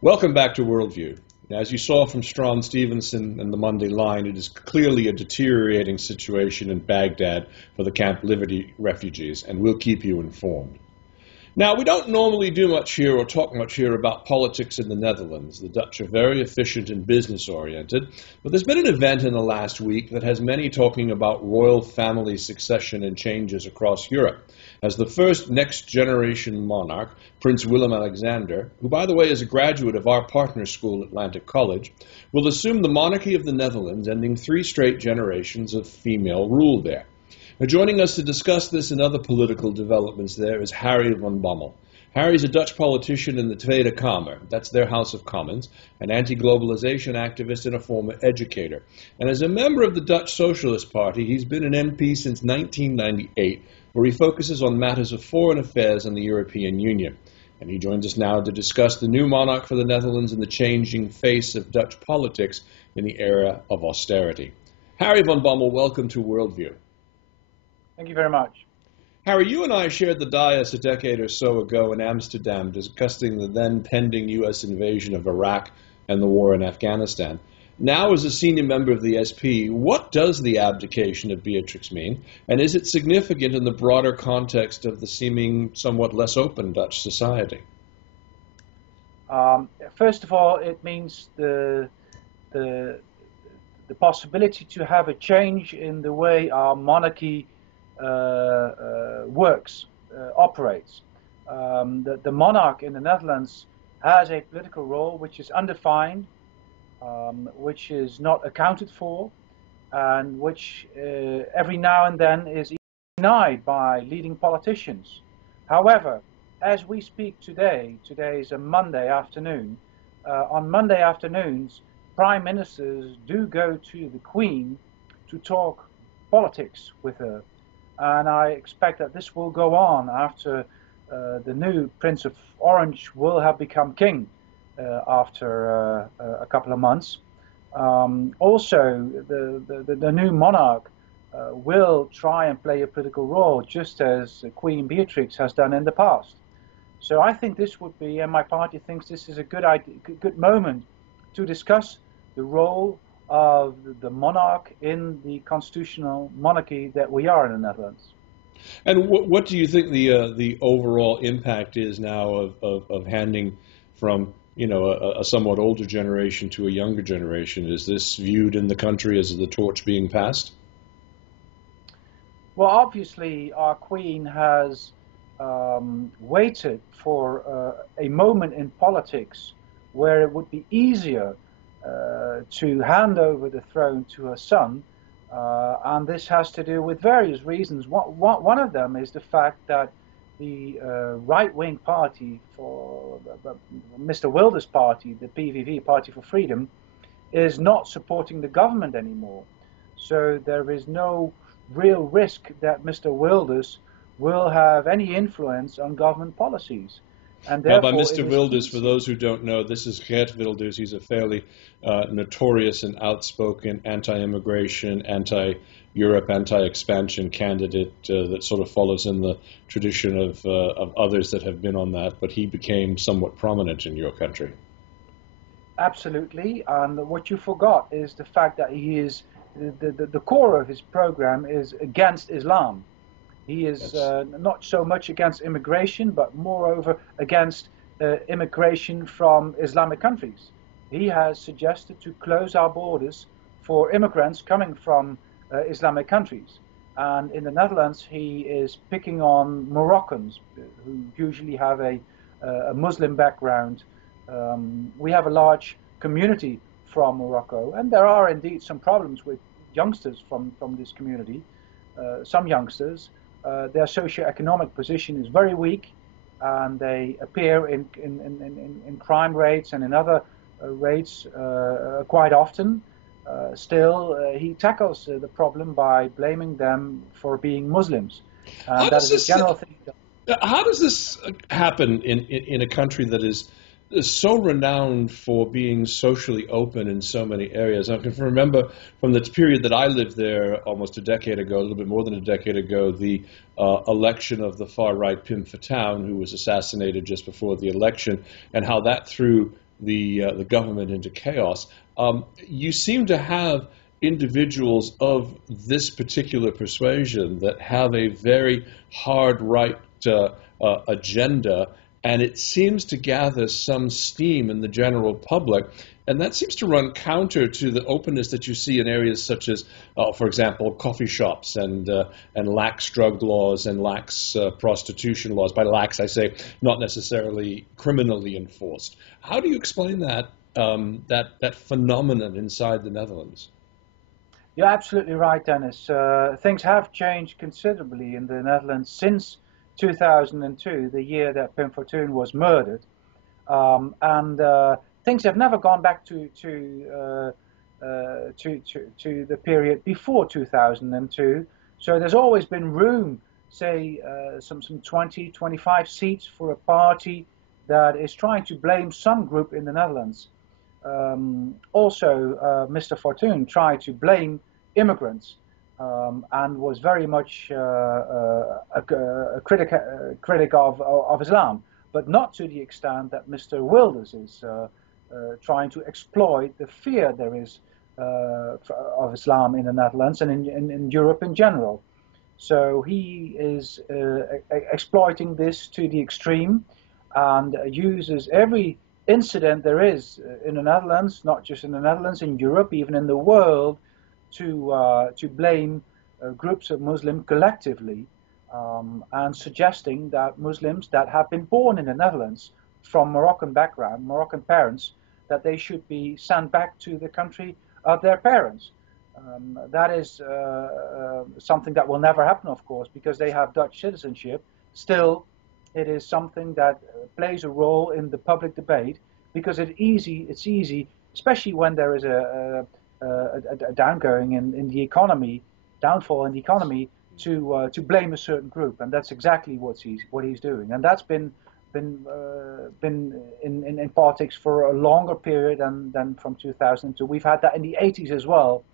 Welcome back to Worldview. As you saw from Strawn Stevenson and the Monday Line, it is clearly a deteriorating situation in Baghdad for the Camp Liberty refugees, and we'll keep you informed. Now, we don't normally do much here or talk much here about politics in the Netherlands. The Dutch are very efficient and business-oriented, but there's been an event in the last week that has many talking about royal family succession and changes across Europe, as the first next-generation monarch, Prince Willem-Alexander, who, by the way, is a graduate of our partner school, Atlantic College, will assume the monarchy of the Netherlands, ending 3 straight generations of female rule there. Now, joining us to discuss this and other political developments there is Harry van Bommel. Harry's a Dutch politician in the Tweede Kamer, that's their House of Commons, an anti-globalization activist and a former educator. And as a member of the Dutch Socialist Party, he's been an MP since 1998, where he focuses on matters of foreign affairs and the European Union. And he joins us now to discuss the new monarch for the Netherlands and the changing face of Dutch politics in the era of austerity. Harry van Bommel, welcome to Worldview. Thank you very much. Harry, you and I shared the dais a decade or so ago in Amsterdam discussing the then pending U.S. invasion of Iraq and the war in Afghanistan. Now, as a senior member of the SP, what does the abdication of Beatrix mean, and is it significant in the broader context of the seeming somewhat less open Dutch society? First of all, it means the possibility to have a change in the way our monarchy works, operates. The monarch in the Netherlands has a political role which is undefined, which is not accounted for, and which every now and then is denied by leading politicians. However, as we speak today is a Monday afternoon, on Monday afternoons, prime ministers do go to the Queen to talk politics with her. And I expect that this will go on after the new Prince of Orange will have become king after a couple of months. Also, the new monarch will try and play a political role, just as Queen Beatrix has done in the past. So I think this would be, and my party thinks this is a good moment to discuss the role of the monarch in the constitutional monarchy that we are in the Netherlands. And what do you think the overall impact is now of handing from a somewhat older generation to a younger generation? Is this viewed in the country as the torch being passed? Well, obviously, our Queen has waited for a moment in politics where it would be easier to hand over the throne to her son, and this has to do with various reasons. One of them is the fact that the right-wing party for Mr. Wilders' party, the PVV, Party for Freedom, is not supporting the government anymore. So there is no real risk that Mr. Wilders will have any influence on government policies. And now, by Mr. Wilders, for those who don't know, this is Geert Wilders. He's a fairly notorious and outspoken anti-immigration, anti-Europe, anti-expansion candidate that sort of follows in the tradition of others that have been on that, but he became somewhat prominent in your country. Absolutely, and what you forgot is the fact that he is, the core of his program is against Islam. He is not so much against immigration, but moreover against immigration from Islamic countries. He has suggested to close our borders for immigrants coming from Islamic countries. And in the Netherlands, he is picking on Moroccans, who usually have a Muslim background. We have a large community from Morocco, and there are indeed some problems with youngsters from this community, some youngsters. Their socio-economic position is very weak, and they appear in crime rates and in other rates quite often. Still, he tackles the problem by blaming them for being Muslims. And that is a general thing. How does this happen in a country that is so renowned for being socially open in so many areas? I can remember from the period that I lived there almost a decade ago, a little bit more than a decade ago, the election of the far-right Pim Fortuyn, who was assassinated just before the election, and how that threw the government into chaos. You seem to have individuals of this particular persuasion that have a very hard right agenda, and it seems to gather some steam in the general public. And that seems to run counter to the openness that you see in areas such as, for example, coffee shops and lax drug laws and lax prostitution laws. By lax, I say not necessarily criminally enforced. How do you explain that that phenomenon inside the Netherlands? You're absolutely right, Dennis. Things have changed considerably in the Netherlands since 2002, the year that Pim Fortuyn was murdered, and things have never gone back to the period before 2002. So there's always been room, say, some 20, 25 seats for a party that is trying to blame some group in the Netherlands. Mr. Fortuyn tried to blame immigrants and was very much a critic of Islam, but not to the extent that Mr. Wilders is trying to exploit the fear there is of Islam in the Netherlands and in Europe in general. So he is exploiting this to the extreme and uses every incident there is in the Netherlands, not just in the Netherlands, in Europe, even in the world, to blame groups of Muslims collectively, and suggesting that Muslims that have been born in the Netherlands from Moroccan background, Moroccan parents, that they should be sent back to the country of their parents. That is something that will never happen, of course, because they have Dutch citizenship. Still, it is something that plays a role in the public debate because it's easy, especially when there is a downgoing in the economy, downfall in the economy, to blame a certain group, and that's exactly what he's doing, and that's been in politics for a longer period than from 2002. We've had that in the 80s as well,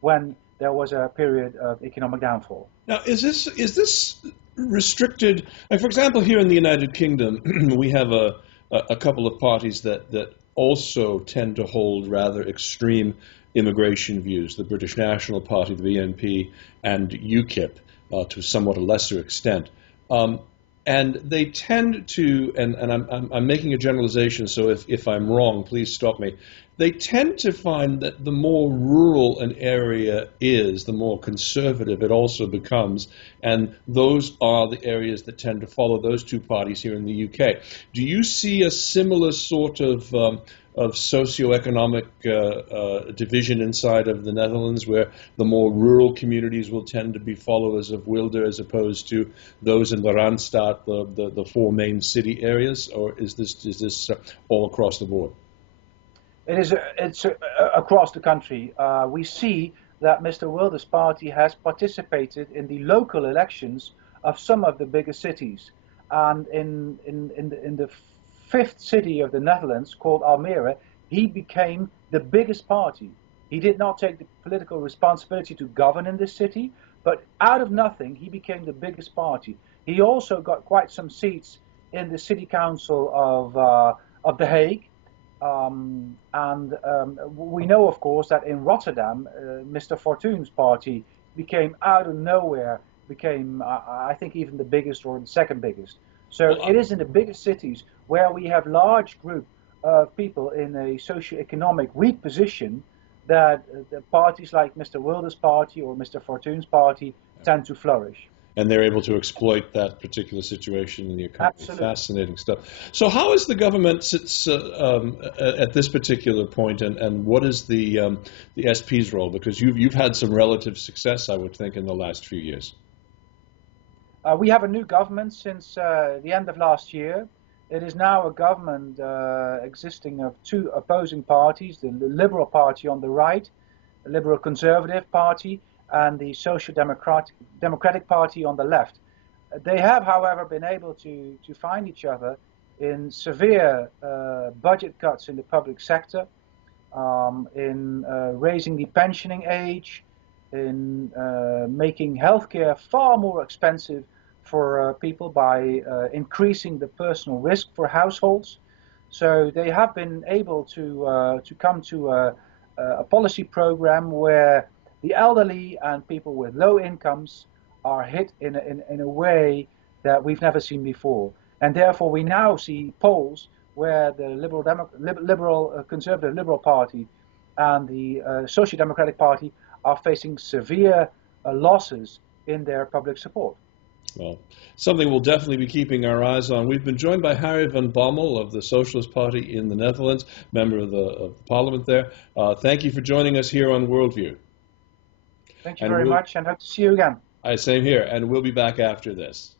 when there was a period of economic downfall. Now, is this restricted? Like, for example, here in the United Kingdom, we have a couple of parties that also tend to hold rather extreme immigration views: the British National Party, the BNP, and UKIP, to somewhat a lesser extent. And they tend to, and I'm making a generalization, so if I'm wrong, please stop me. They tend to find that the more rural an area is, the more conservative it also becomes, and those are the areas that tend to follow those two parties here in the UK. Do you see a similar sort of socioeconomic division inside of the Netherlands, where the more rural communities will tend to be followers of Wilder as opposed to those in the Randstad, the four main city areas, or is this all across the board? It's across the country. We see that Mr. Wilder's party has participated in the local elections of some of the biggest cities, and in the fifth city of the Netherlands, called Almere, he became the biggest party. He did not take the political responsibility to govern in this city, but out of nothing, he became the biggest party. He also got quite some seats in the city council of The Hague. We know, of course, that in Rotterdam, Mr. Fortuyn's party became out of nowhere, I think, even the biggest or the second biggest. So it is in the biggest cities where we have large group of people in a socio-economic weak position that the parties like Mr. Wilder's party or Mr. Fortuyn's party tend to flourish. And they're able to exploit that particular situation in the economy. Absolutely. Fascinating stuff. So how is the government sits at this particular point, and what is the SP's role? Because you've had some relative success, I would think, in the last few years. We have a new government since the end of last year. It is now a government existing of two opposing parties: the Liberal Party on the right, the Liberal Conservative Party, and the Social Democratic Party on the left. They have, however, been able to find each other in severe budget cuts in the public sector, in raising the pensioning age, in making healthcare far more expensive for people by increasing the personal risk for households. So they have been able to come to a policy program where the elderly and people with low incomes are hit in a way that we've never seen before. And therefore we now see polls where the Conservative Liberal Party and the Social Democratic Party are facing severe losses in their public support. Well, something we'll definitely be keeping our eyes on. We've been joined by Harry van Bommel of the Socialist Party in the Netherlands, member of the Parliament there. Thank you for joining us here on Worldview. Thank you very much, and hope to see you again. Same here, and we'll be back after this.